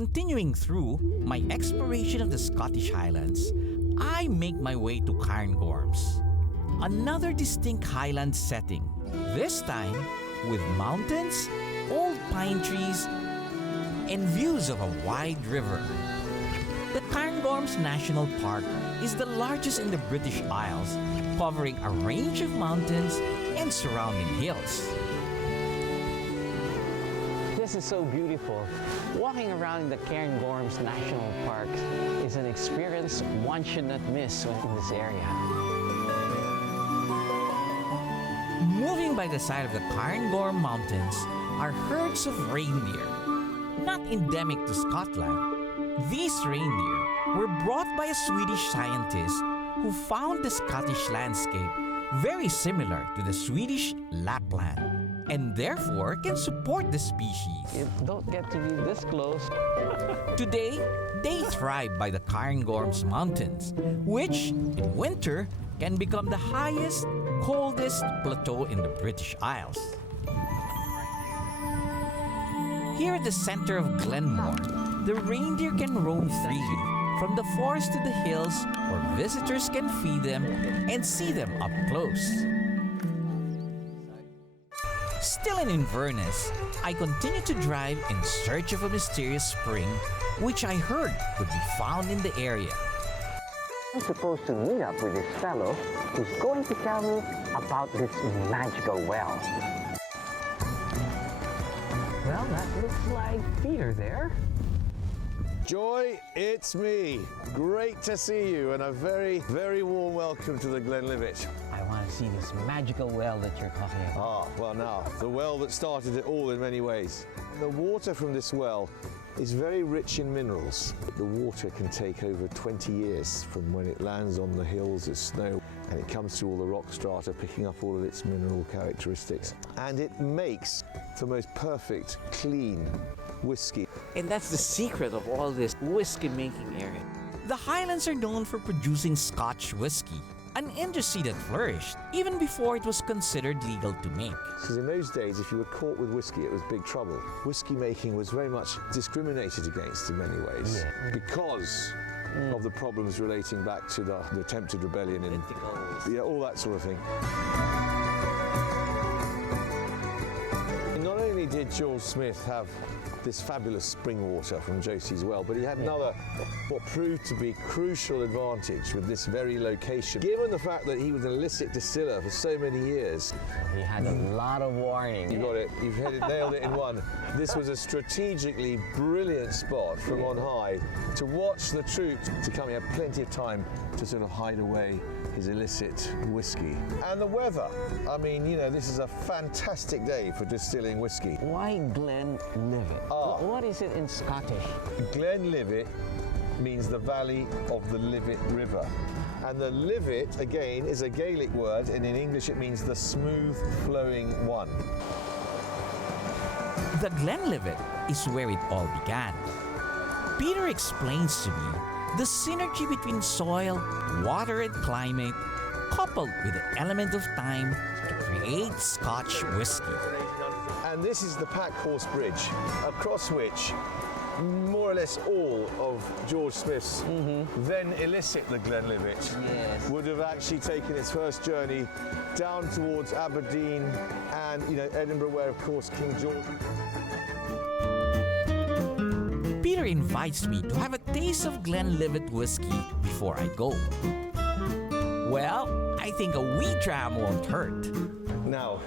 Continuing through my exploration of the Scottish Highlands, I make my way to Cairngorms, another distinct Highland setting, this time with mountains, old pine trees, and views of a wide river. The Cairngorms National Park is the largest in the British Isles, covering a range of mountains and surrounding hills. This is so beautiful. Walking around in the Cairngorms National Park is an experience one should not miss when in this area. Moving by the side of the Cairngorm Mountains are herds of reindeer, not endemic to Scotland. These reindeer were brought by a Swedish scientist who found the Scottish landscape very similar to the Swedish Lapland, and therefore can support the species. You don't get to be this close. Today, they thrive by the Cairngorms Mountains, which in winter can become the highest, coldest plateau in the British Isles. Here at the center of Glenmore, the reindeer can roam freely from the forest to the hills where visitors can feed them and see them up close. Still in Inverness, I continue to drive in search of a mysterious spring which I heard could be found in the area. I'm supposed to meet up with this fellow who's going to tell me about this magical well. Well, that looks like Peter there. Joy, it's me. Great to see you, and a very, very warm welcome to the Glenlivet. I want to see this magical well that you're talking about. Well now, the well that started it all in many ways. The water from this well is very rich in minerals. The water can take over 20 years from when it lands on the hills as snow and it comes through all the rock strata, picking up all of its mineral characteristics. And it makes the most perfect, clean whiskey. And that's the secret of all this whiskey-making area. The Highlands are known for producing Scotch whiskey, an industry that flourished even before it was considered legal to make. Because in those days, if you were caught with whiskey, it was big trouble. Whiskey making was very much discriminated against in many ways because of the problems relating back to the attempted rebellion and all that sort of thing. Not only did George Smith have this fabulous spring water from Josie's well, but he had another, what proved to be crucial advantage with this very location. Given the fact that he was an illicit distiller for so many years. He had a lot of warning. You got it, you've nailed it in one. This was a strategically brilliant spot from on high to watch the troops to come. He had plenty of time to sort of hide away his illicit whiskey. And the weather, I mean, you know, this is a fantastic day for distilling whiskey. Why Glenlivet? What is it in Scottish? Glenlivet means the valley of the Livet River. And the Livet, again, is a Gaelic word, and in English it means the smooth flowing one. The Glenlivet is where it all began. Peter explains to me the synergy between soil, water, and climate, coupled with the element of time to create Scotch whiskey. And this is the Pack Horse Bridge, across which more or less all of George Smith's then illicit, the Glenlivet, would have actually taken its first journey down towards Aberdeen and, you know, Edinburgh, where of course King George. Peter invites me to have a taste of Glenlivet whiskey before I go. Well, I think a wee dram won't hurt. Now,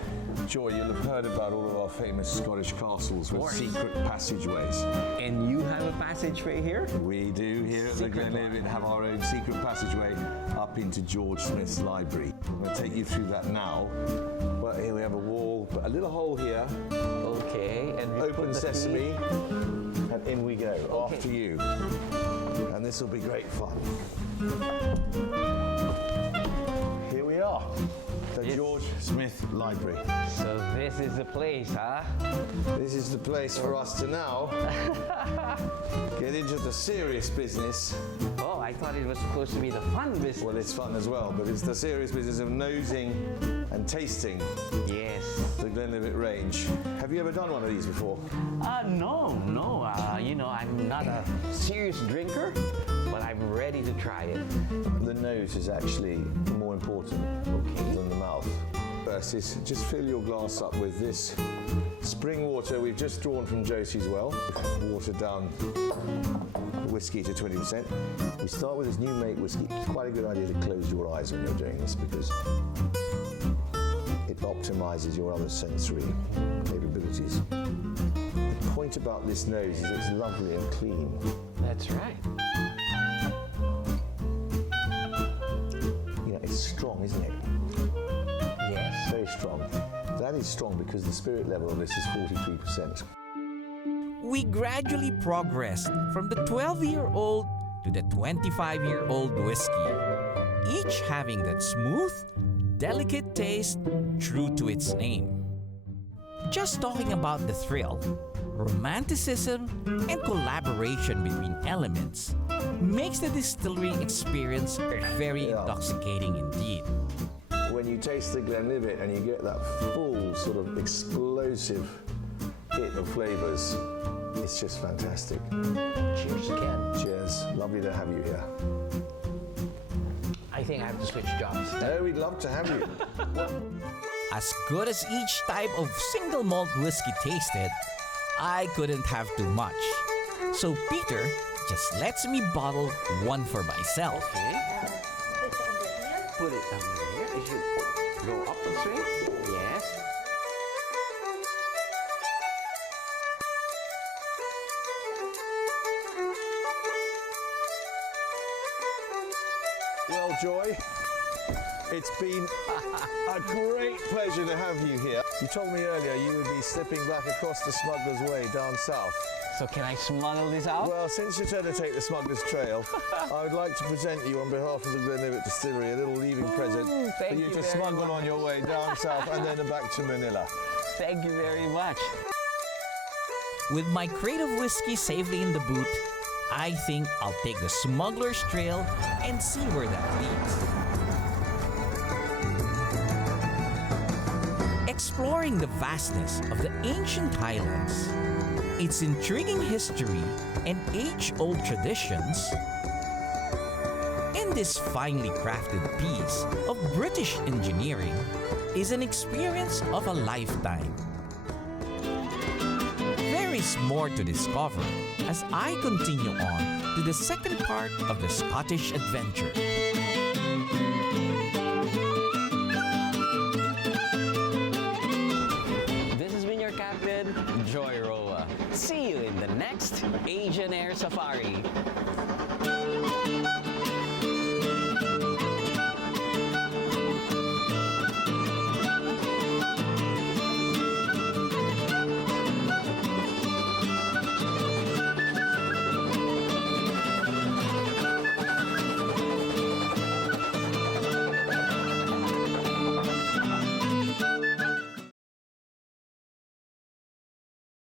Joy, you'll have heard about all of our famous Scottish castles with secret passageways. And you have a passageway here? We do here at the Glenlivet have our own secret passageway up into George Smith's library. I'm going to take you through that now. Well, here we have a wall, but a little hole here. Okay, and we open sesame, and in we go, after you. And this will be great fun. Here we are. The George Smith Library. So this is the place, huh? This is the place for us to now get into the serious business. Oh, I I thought it was supposed to be the fun business. Well, it's fun as well, but it's the serious business of nosing and tasting Yes. the Glenlivet range. Have you ever done one of these before? No. I'm not a serious drinker, but I'm ready to try it. The nose is actually more important than the mouth. First is just fill your glass up with this spring water we've just drawn from Josie's well. Water down whiskey to 20%. We start with this new make whiskey. It's quite a good idea to close your eyes when you're doing this because it optimizes your other sensory capabilities. The point about this nose is it's lovely and clean. That's right. You know, it's strong, isn't it? Yes. Very strong. That is strong because the spirit level of this is 43%. We gradually progressed from the 12-year-old to the 25-year-old whiskey, each having that smooth, delicate taste true to its name. Just talking about the thrill, romanticism, and collaboration between elements makes the distillery experience very intoxicating indeed. When you taste the Glenlivet and you get that full sort of explosive hit of flavors, it's just fantastic. Cheers again. Cheers. Lovely to have you here. I think I have to switch jobs. No, we'd love to have you. As good as each type of single malt whiskey tasted, I couldn't have too much. So Peter just lets me bottle one for myself. Okay. Put it down here. It should go up the street. Yes. Well, Joy, it's been a great pleasure to have you here. You told me earlier you would be slipping back across the Smuggler's Way down south. So can I smuggle this out? Well, since you're trying to take the Smuggler's Trail, I would like to present you on behalf of the Glenlivet Distillery a little leaving present for thank you you to very smuggle much. on your way down south and then back to Manila. Thank you very much. With my crate of whiskey safely in the boot, I think I'll take the Smuggler's Trail and see where that leads. Exploring the vastness of the ancient Highlands, its intriguing history and age-old traditions, and this finely crafted piece of British engineering is an experience of a lifetime. There is more to discover as I continue on to the second part of the Scottish adventure. This has been your captain, Joy Roa. See you in the next Asian Air Safari.